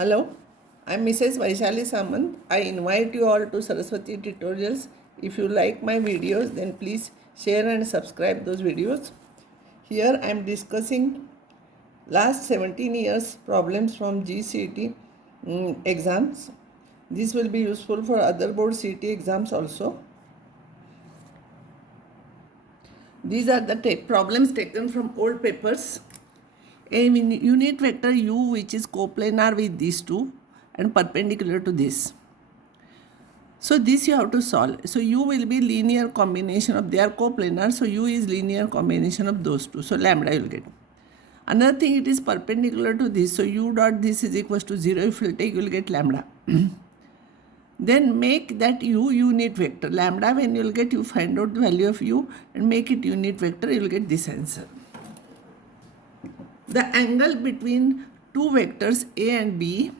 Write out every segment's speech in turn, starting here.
Hello, I'm Mrs. Vaishali Samant. I invite you all to Saraswati Tutorials. If you like my videos, then please share and subscribe those videos. Here I'm discussing last 17 years problems from C.E.T exams. This will be useful for other board C.E.T exams also. These are the problems taken from old papers. A unit vector u which is coplanar with these two and perpendicular to this. So this you have to solve. So u will be linear combination of, they are coplanar, so u is linear combination of those two. So lambda you will get. Another thing, it is perpendicular to this, so u dot this is equals to 0. If you will take, you will get lambda. Then make that u unit vector. Lambda, when you will get, you find out the value of u and make it unit vector, you will get this answer. The angle between two vectors a and b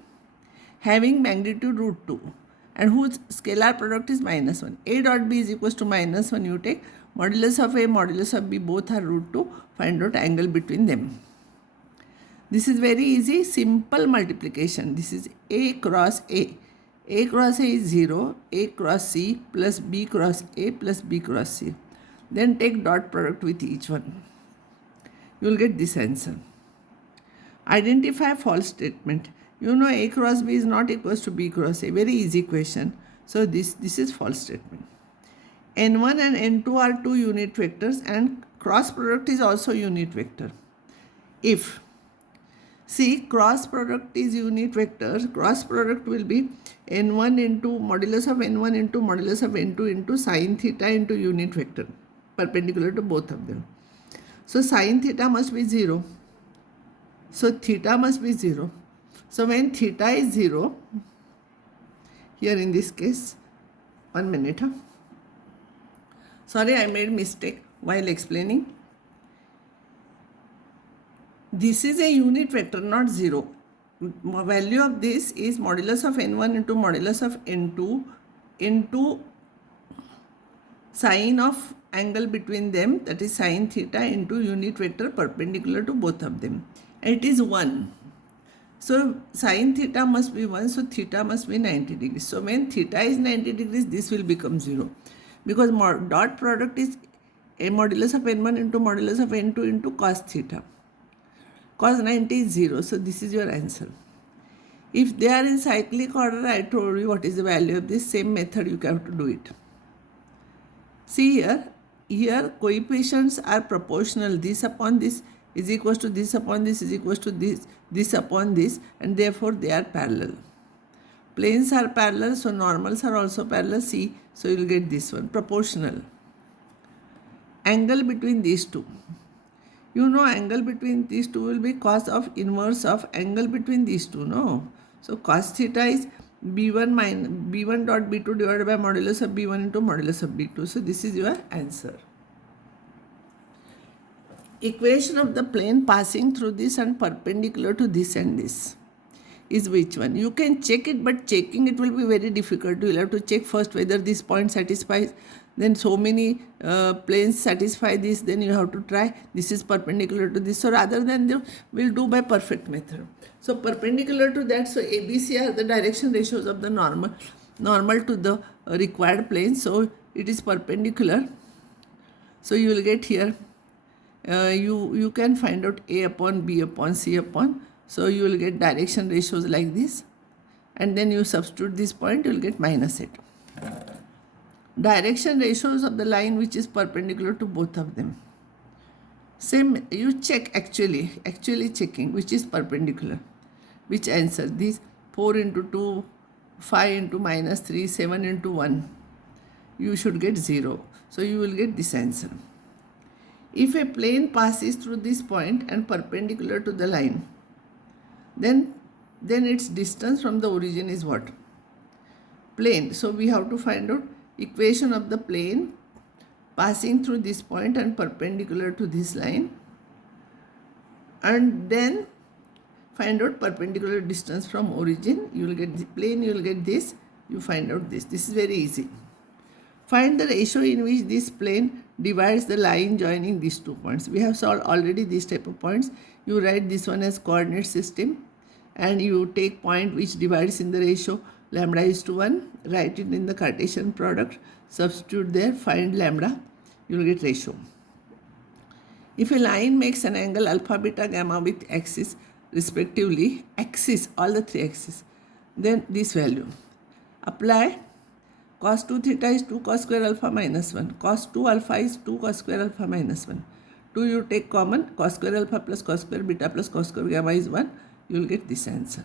having magnitude root 2 and whose scalar product is -1. A dot b is equals to -1. You take modulus of a, modulus of b, both are root 2. Find out angle between them. This is very easy, simple multiplication. This is a cross a. A cross a is 0, a cross c plus b cross a plus b cross c. Then take dot product with each one. You will get this answer. Identify false statement. You know a cross b is not equals to b cross a. Very easy question. So this is false statement. N1 and N2 are two unit vectors and cross product is also unit vector. If, see, cross product is unit vector, cross product will be N1 into modulus of N1 into modulus of N2 into sine theta into unit vector, perpendicular to both of them. So sine theta must be 0. So theta must be 0. So when theta is 0, here in this case, 1 minute. Sorry, I made mistake while explaining. This is a unit vector, not 0. Value of this is modulus of N1 into modulus of N2 into sine of angle between them, that is sine theta, into unit vector perpendicular to both of them. And it is 1. So sine theta must be 1, so theta must be 90 degrees. So when theta is 90 degrees, this will become 0. Because dot product is a modulus of N1 into modulus of N2 into cos theta. Cos 90 is 0, so this is your answer. If they are in cyclic order, I told you what is the value of this. Same method you have to do it. See here coefficients are proportional. This upon this is equals to this upon this is equals to this upon this, and therefore they are parallel. Planes are parallel, so normals are also parallel. See, so you will get this one, proportional. Angle between these two. You know angle between these two will be cos of inverse of angle between these two, no? So cos theta is b1 minus b1 dot b2 divided by modulus of b1 into modulus of b2. So this is your answer. Equation of the plane passing through this and perpendicular to this and this is which one? You can check it, but checking it will be very difficult. You will have to check first whether this point satisfies, then so many planes satisfy this, then you have to try this is perpendicular to this. So rather than we'll do by perfect method. So perpendicular to that, so ABC are the direction ratios of the normal to the required plane. So it is perpendicular. So you will get here, you can find out A upon B upon C upon. So you will get direction ratios like this, and then you substitute this point, you will get -8. Direction ratios of the line which is perpendicular to both of them. Same, you check actually checking which is perpendicular. Which answer? This 4 into 2, 5 into -3, 7 into 1. You should get 0. So you will get this answer. If a plane passes through this point and perpendicular to the line, then its distance from the origin is what? Plane. So we have to find out equation of the plane passing through this point and perpendicular to this line, and then find out perpendicular distance from origin. You will get the plane, you will get this, you find out this. This is very easy. Find the ratio in which this plane divides the line joining these 2 points. We have solved already these type of points. You write this one as coordinate system. and you take point which divides in the ratio lambda is to 1, write it in the Cartesian product, substitute there, find lambda, you will get ratio. If a line makes an angle alpha, beta, gamma with axis respectively, axis, all the three axes, then this value. Apply cos 2 theta is 2 cos square alpha minus 1. Cos 2 alpha is 2 cos square alpha minus 1. 2 you take common, cos square alpha plus cos square beta plus cos square gamma is 1. You will get this answer.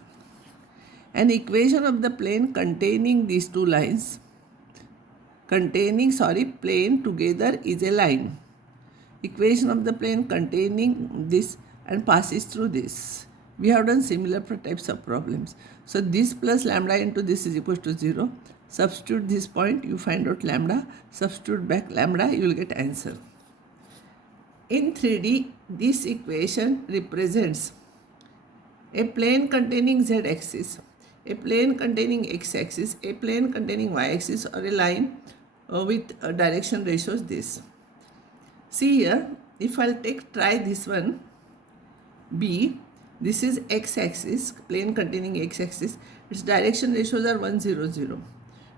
An equation of the plane containing these two lines, plane together is a line. Equation of the plane containing this and passes through this. We have done similar types of problems. So this plus lambda into this is equal to 0. Substitute this point, you find out lambda. Substitute back lambda, you will get answer. In 3D, this equation represents a plane containing z-axis, a plane containing x-axis, a plane containing y-axis, or a line with direction ratios this. See here, if I'll try this one, B, this is x-axis, plane containing x-axis, its direction ratios are 1, 0, 0.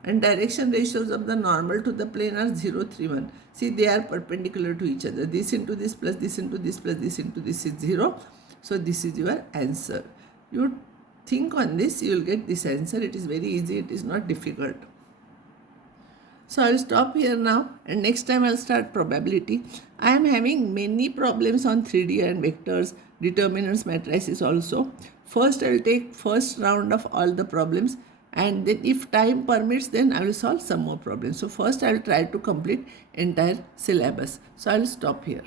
And direction ratios of the normal to the plane are 0, 3, 1. See, they are perpendicular to each other. This into this plus this into this plus this into this is 0. So this is your answer. You think on this, you will get this answer. It is very easy. It is not difficult. So I will stop here now, and next time I will start probability. I am having many problems on 3D and vectors, determinants, matrices also. First I will take first round of all the problems, and then if time permits, then I will solve some more problems. So first I will try to complete entire syllabus. So I will stop here.